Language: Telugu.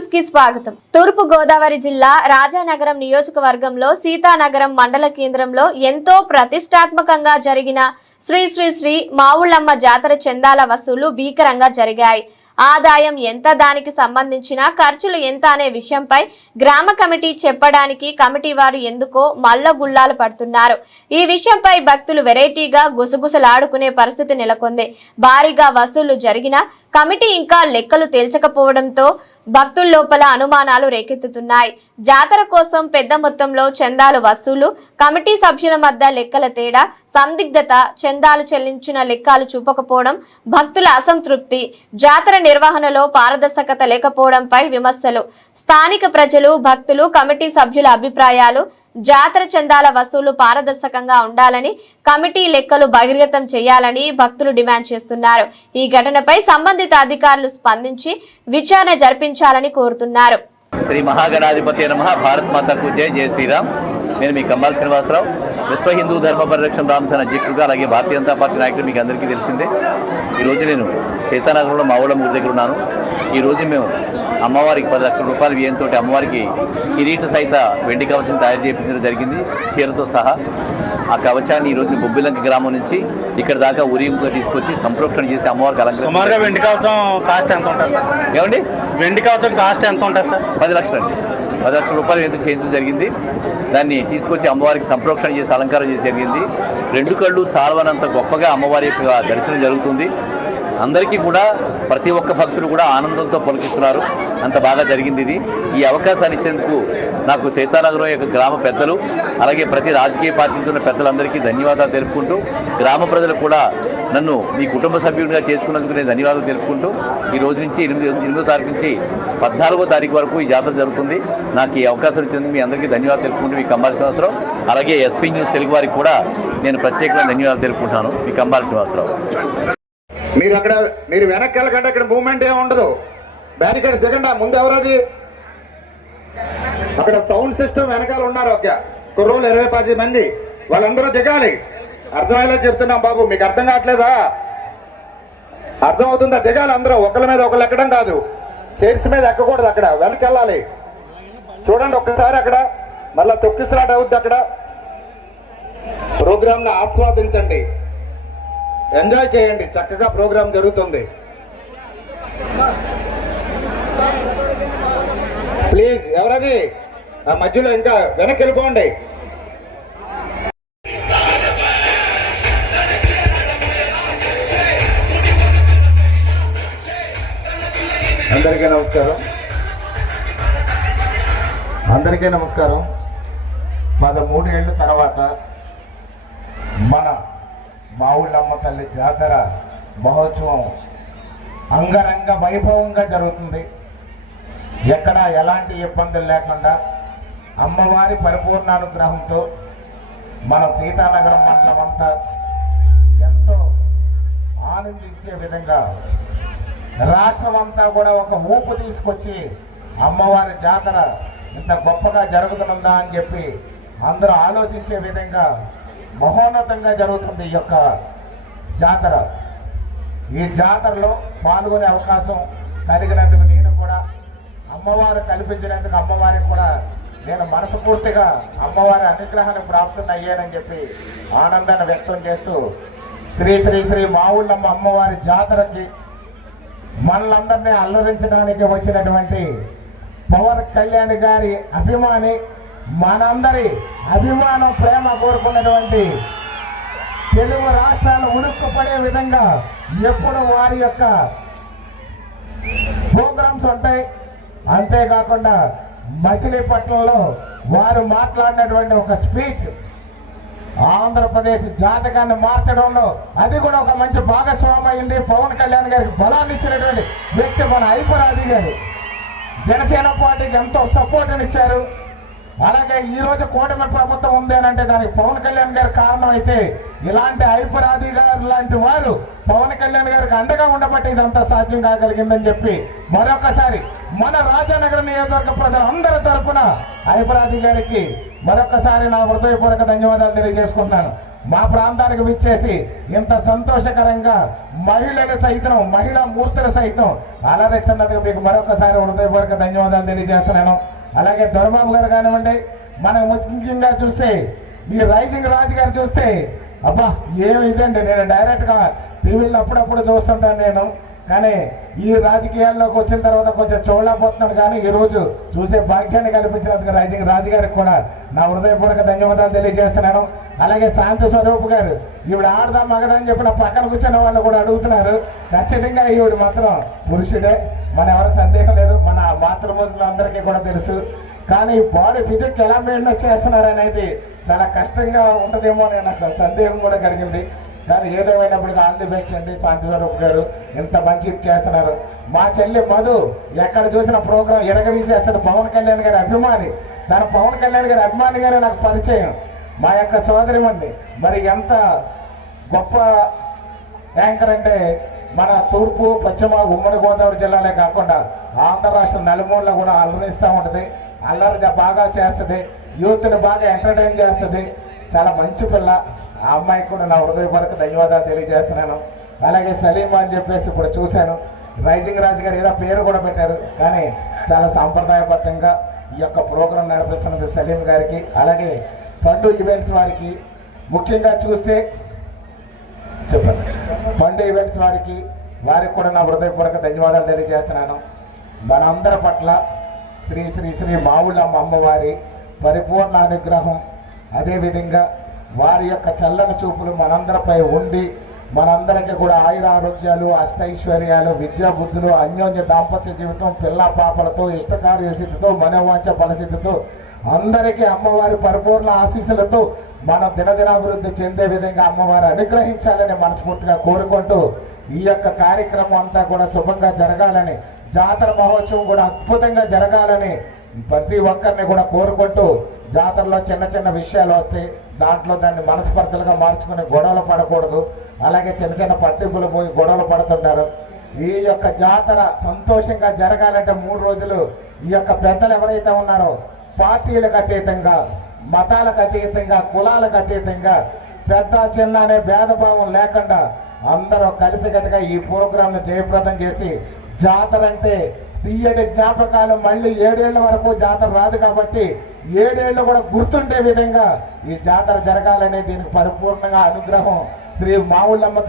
న్యూస్ కి స్వాగతం. తూర్పు గోదావరి జిల్లా రాజానగరం నియోజకవర్గంలో సీతానగరం మండల కేంద్రంలో ఎంతో ప్రతిష్టాత్మకంగా జరిగిన శ్రీ శ్రీ శ్రీ మావుళ్ళమ్మ జాతర చందాల వసూలు భీకరంగా జరిగాయి. ఆదాయం ఎంత, దానికి సంబంధించిన ఖర్చులు ఎంత అనే విషయంపై గ్రామ కమిటీ చెప్పడానికి కమిటీ వారు ఎందుకో మల్లగుల్లాలు పడుతున్నారు. ఈ విషయంపై భక్తులు వెరైటీగా గుసగుసలాడుకునే పరిస్థితి నెలకొంది. భారీగా వసూళ్లు జరిగినా కమిటీ ఇంకా లెక్కలు తేల్చకపోవడంతో భక్తుల లోపల అనుమానాలు రేకెత్తుతున్నాయి. జాతర కోసం పెద్ద మొత్తంలో చందాలు వసూలు, కమిటీ సభ్యుల మధ్య లెక్కల తేడా, సందిగ్ధత, చందాలు చెల్లించిన లెక్కలు చూపకపోవడం, భక్తుల అసంతృప్తి, జాతర నిర్వహణలో పారదర్శకత లేకపోవడంపై విమర్శలు. స్థానిక ప్రజలు, భక్తులు, కమిటీ సభ్యుల అభిప్రాయాలు. జాతర చందాల వసూలు పారదర్శకంగా ఉండాలని, కమిటీ లెక్కలు బహిర్గతం చేయాలని భక్తులు డిమాండ్ చేస్తున్నారు. ఈ ఘటనపై సంబంధిత అధికారులు స్పందించి విచారణ జరిపించాలని కోరుతున్నారు. శ్రీ మహాగణాధిపతి నమః. భారత్ మాతకు జై. జై శ్రీరామ్. నేను మీ కంబాల శ్రీనివాసరావు, విశ్వ హిందూ ధర్మ పరిరక్షణ రామసేన అధ్యక్షుడుగా, అలాగే భారతీయ జనతా పార్టీ నాయకుడు మీకు అందరికీ తెలిసిందే. ఈరోజు నేను సీతానగరంలో మావుళ్ళమ్మ ఊరి దగ్గర ఉన్నాను. ఈరోజు మేము అమ్మవారికి 10 లక్షల రూపాయల వ్యయంతో అమ్మవారికి కిరీట సహిత వెండి కవచం తయారు చేయించడం జరిగింది, చీరతో సహా. ఆ కవచాన్ని ఈరోజు బొబ్బిలంక గ్రామం నుంచి ఇక్కడ దాకా ఊరేగింపుగా తీసుకొచ్చి సంప్రోక్షణ చేసి అమ్మవారికి అలంకరించారు. వెండి కవచం కాస్ట్ ఎంత ఉంటుంది సార్? ఏమండి, వెండి కవచం కాస్ట్ ఎంత ఉంటుంది సార్? 10 లక్షలు అండి. 10 లక్షల రూపాయలు ఎంత చేయించడం జరిగింది. దాన్ని తీసుకొచ్చి అమ్మవారికి సంప్రోక్షణ చేసి అలంకారం చేసి జరిగింది. 2 కళ్ళు చాలవనంత గొప్పగా అమ్మవారి యొక్క దర్శనం జరుగుతుంది. అందరికీ కూడా ప్రతి ఒక్క భక్తులు కూడా ఆనందంతో పలుకిస్తున్నారు. అంత బాగా జరిగింది ఇది. ఈ అవకాశాన్ని ఇచ్చేందుకు నాకు సీతానగరం యొక్క గ్రామ పెద్దలు, అలాగే ప్రతి రాజకీయ పార్టీ నుంచి ఉన్న పెద్దలందరికీ ధన్యవాదాలు తెలుపుకుంటూ, గ్రామ ప్రజలు కూడా నన్ను మీ కుటుంబ సభ్యుడిగా చేసుకున్నందుకు నేను ధన్యవాదాలు తెలుపుకుంటూ, ఈ రోజు నుంచి 8వ తారీఖు నుంచి 14వ తారీఖు వరకు ఈ జాతర జరుగుతుంది. నాకు ఈ అవకాశం ఇచ్చేందుకు మీ అందరికీ ధన్యవాదాలు తెలుపుకుంటూ మీ కంబాల శ్రీనివాసరావు, అలాగే ఎస్పీ న్యూస్ తెలుగు వారికి కూడా నేను ప్రత్యేకంగా ధన్యవాదాలు తెలుపుకుంటున్నాను. మీ కంబాల శ్రీనివాసరావు. మీరు వెనక్కి వెళ్ళకండి, అక్కడ మూవ్మెంట్ ఏమి ఉండదు. బ్యారికేడ్ దిగండి. ముందు ఎవరది? అక్కడ సౌండ్ సిస్టమ్ వెనకాల ఉన్నారు ఒక కుర్రోలు 20-10 మంది, వాళ్ళందరూ దిగాలి. అర్థమయ్యేలా చెప్తున్నాం బాబు, మీకు అర్థం కావట్లేదా? అర్థం అవుతుందా? దిగాలి అందరూ, ఒకళ్ళ మీద ఒకళ్ళు ఎక్కడం కాదు, చైర్స్ మీద ఎక్కకూడదు. అక్కడ వెనక్కి వెళ్ళాలి. చూడండి ఒక్కసారి, అక్కడ మళ్ళా తొక్కిసలాట అవుద్ది. అక్కడ ప్రోగ్రామ్ ని ఆస్వాదించండి, ఎంజాయ్ చేయండి. చక్కగా ప్రోగ్రాం జరుగుతుంది. ప్లీజ్ ఎవరది ఆ మధ్యలో ఇంకా వెనక్కి వెళ్ళిపోండి. అందరికీ నమస్కారం. 13 ఏళ్ళ తర్వాత మన మావుళ్ళమ్మ తల్లి జాతర మహోత్సవం అంగరంగ వైభవంగా జరుగుతుంది. ఎక్కడ ఎలాంటి ఇబ్బందులు లేకుండా అమ్మవారి పరిపూర్ణానుగ్రహంతో మన సీతానగరం మండలం అంతా ఎంతో ఆనందించే విధంగా రాష్ట్రం అంతా కూడా ఒక ఊపు తీసుకొచ్చి అమ్మవారి జాతర ఇంత గొప్పగా జరుగుతుందా అని చెప్పి అందరూ ఆలోచించే విధంగా మహోన్నతంగా జరుగుతుంది ఈ యొక్క జాతర. ఈ జాతరలో పాల్గొనే అవకాశం కలిగినందుకు నేను కూడా, అమ్మవారు కల్పించినందుకు అమ్మవారికి కూడా నేను మనస్ఫూర్తిగా అమ్మవారి అనుగ్రహాన్ని ప్రాప్తం అయ్యానని చెప్పి ఆనందాన్ని వ్యక్తం చేస్తూ, శ్రీ శ్రీ శ్రీ మావుళ్ళమ్మ అమ్మవారి జాతరకి మనలందరినీ అల్లరించడానికి వచ్చినటువంటి పవన్ కళ్యాణ్ గారి అభిమాని, మనందరి అభిమానం, ప్రేమ కోరుకున్నటువంటి తెలుగు రాష్ట్రాలు ఉడుక్కుపడే విధంగా ఎప్పుడు వారి యొక్క ప్రోగ్రామ్స్ ఉంటాయి. అంతేకాకుండా మచిలీపట్నంలో వారు మాట్లాడినటువంటి ఒక స్పీచ్ ఆంధ్రప్రదేశ్ జాతకాన్ని మార్చడంలో అది కూడా ఒక మంచి భాగస్వామి అయింది. పవన్ కళ్యాణ్ గారికి బలాన్ని ఇచ్చినటువంటి వ్యక్తి మన ఐపరాది గారు. జనసేన పార్టీకి ఎంతో సపోర్ట్ని ఇచ్చారు. అలాగే ఈరోజు కూటమి ప్రభుత్వం ఉంది అని అంటే దానికి పవన్ కళ్యాణ్ గారి కారణం అయితే, ఇలాంటి ఐపరాది గారు లాంటి వారు పవన్ కళ్యాణ్ గారికి అండగా ఉండబట్టి ఇదంతా సాధ్యం కాగలిగిందని చెప్పి మరొకసారి మన రాజానగరం నియోజకవర్గ ప్రజలందరి తరఫున ఐపరాది గారికి మరొకసారి నా హృదయపూర్వక ధన్యవాదాలు తెలియజేసుకుంటున్నాను. మా ప్రాంతానికి విచ్చేసి ఇంత సంతోషకరంగా మహిళా మూర్తులు సైతం అలరిస్తున్నందుకు మీకు మరొకసారి హృదయపూర్వక ధన్యవాదాలు తెలియజేస్తున్నాను. అలాగే దొరబాబు గారు కానివ్వండి, మనం ముఖ్యంగా చూస్తే ఈ రైజింగ్ రాజు గారు చూస్తే అబ్బా ఏమి ఇదండి, నేను డైరెక్ట్గా టీవీలో అప్పుడప్పుడు చూస్తుంటాను నేను, కానీ ఈ రాజకీయాల్లోకి వచ్చిన తర్వాత కొంచెం చూడలేకపోతున్నాను. కానీ ఈరోజు చూసే భాగ్యాన్ని కల్పించినందుకు రైజింగ్ రాజు గారికి కూడా నా హృదయపూర్వక ధన్యవాదాలు తెలియజేస్తున్నాను. అలాగే శాంతి స్వరూప్ గారు, ఈవిడ ఆడదా మగదా అని చెప్పిన పక్కన కూర్చున్న వాళ్ళు కూడా అడుగుతున్నారు. ఖచ్చితంగా ఈవిడ మాత్రం పురుషుడే, మన ఎవరి సందేహం లేదు, మన మాతృమూర్తులందరికీ కూడా తెలుసు. కానీ బాడీ ఫిజిక్ ఎలా మెయింటైన్ చేస్తున్నారు అనేది చాలా కష్టంగా ఉంటుందేమో అని నాకు సందేహం కూడా కలిగింది. కానీ ఏదేమైనప్పటికీ ఆల్ ది బెస్ట్ అండి శాంతి స్వరూప్ గారు, ఇంత మంచి చేస్తున్నారు. మా చెల్లి మధు ఎక్కడ చూసిన ప్రోగ్రాం ఎరగదీసేస్తుంది. పవన్ కళ్యాణ్ గారి అభిమాని, తన పవన్ కళ్యాణ్ గారి అభిమానిగానే నాకు పరిచయం. మా యొక్క సోదరిమణి మరి ఎంత గొప్ప యాంకర్ అంటే మన తూర్పు పశ్చిమ ఉమ్మడి గోదావరి జిల్లాలే కాకుండా ఆంధ్ర రాష్ట్రం నలుమూలలో కూడా అలరిస్తూ ఉంటుంది. అల్లరి బాగా చేస్తుంది, యూత్ని బాగా ఎంటర్టైన్ చేస్తుంది. చాలా మంచి పిల్ల. ఆ అమ్మాయికి కూడా నా హృదయపూర్వక ధన్యవాదాలు తెలియజేస్తున్నాను. అలాగే సలీమా అని చెప్పేసి ఇప్పుడు చూశాను, రైజింగ్ రాజు గారు ఏదో పేరు కూడా పెట్టారు, కానీ చాలా సాంప్రదాయబద్ధంగా ఈ యొక్క ప్రోగ్రాం నడిపిస్తున్నది సలీం గారికి. అలాగే పండు ఈవెంట్స్ వారికి ముఖ్యంగా చూస్తే చెప్పండి, పండు ఈవెంట్స్ వారికి కూడా నా హృదయపూర్వక ధన్యవాదాలు తెలియజేస్తున్నాను. మనందరి పట్ల శ్రీ శ్రీ శ్రీ మావుళ్ళమ్మ అమ్మవారి పరిపూర్ణ అనుగ్రహం, అదేవిధంగా వారి యొక్క చల్లని చూపులు మనందరిపై ఉండి మనందరికీ కూడా ఆయుర ఆరోగ్యాలు, అష్టైశ్వర్యాలు, విద్యా బుద్ధులు, అన్యోన్య దాంపత్య జీవితం, పిల్ల పాపలతో, ఇష్టకార్యసిద్ధితో, మనోవాంఛ ఫలసిద్ధితో అందరికీ అమ్మవారి పరిపూర్ణ ఆశీస్సులతో మన దినదినాభివృద్ధి చెందే విధంగా అమ్మవారు అనుగ్రహించాలని మనస్ఫూర్తిగా కోరుకుంటూ ఈ యొక్క కార్యక్రమం అంతా కూడా శుభంగా జరగాలని, జాతర మహోత్సవం కూడా అద్భుతంగా జరగాలని ప్రతి ఒక్కరిని కూడా కోరుకుంటూ, జాతరలో చిన్న చిన్న విషయాలు వస్తాయి, దాంట్లో దాన్ని మనస్పర్ధలుగా మార్చుకుని గొడవలు పడకూడదు. అలాగే చిన్న చిన్న పట్టింపులు పోయి గొడవలు పడుతుంటారు. ఈ యొక్క జాతర సంతోషంగా జరగాలంటే 3 రోజులు ఈ యొక్క పెద్దలు ఎవరైతే ఉన్నారో పార్టీలకు అతీతంగా, మతాలకు అతీతంగా, కులాలకు అతీతంగా, పెద్ద చిన్న అనే భేదభావం లేకుండా అందరూ కలిసికట్టుగా ఈ ప్రోగ్రాంను జయప్రదం చేసి, జాతర అంటే తీయటి జ్ఞాపకాలు మళ్ళీ 7 ఏళ్ల వరకు జాతర రాదు కాబట్టి 7 ఏళ్ళు కూడా గుర్తుండే విధంగా ఈ జాతర జరగాలనే దీనికి పరిపూర్ణంగా అనుగ్రహం శ్రీ మావుళ్ళమ్మ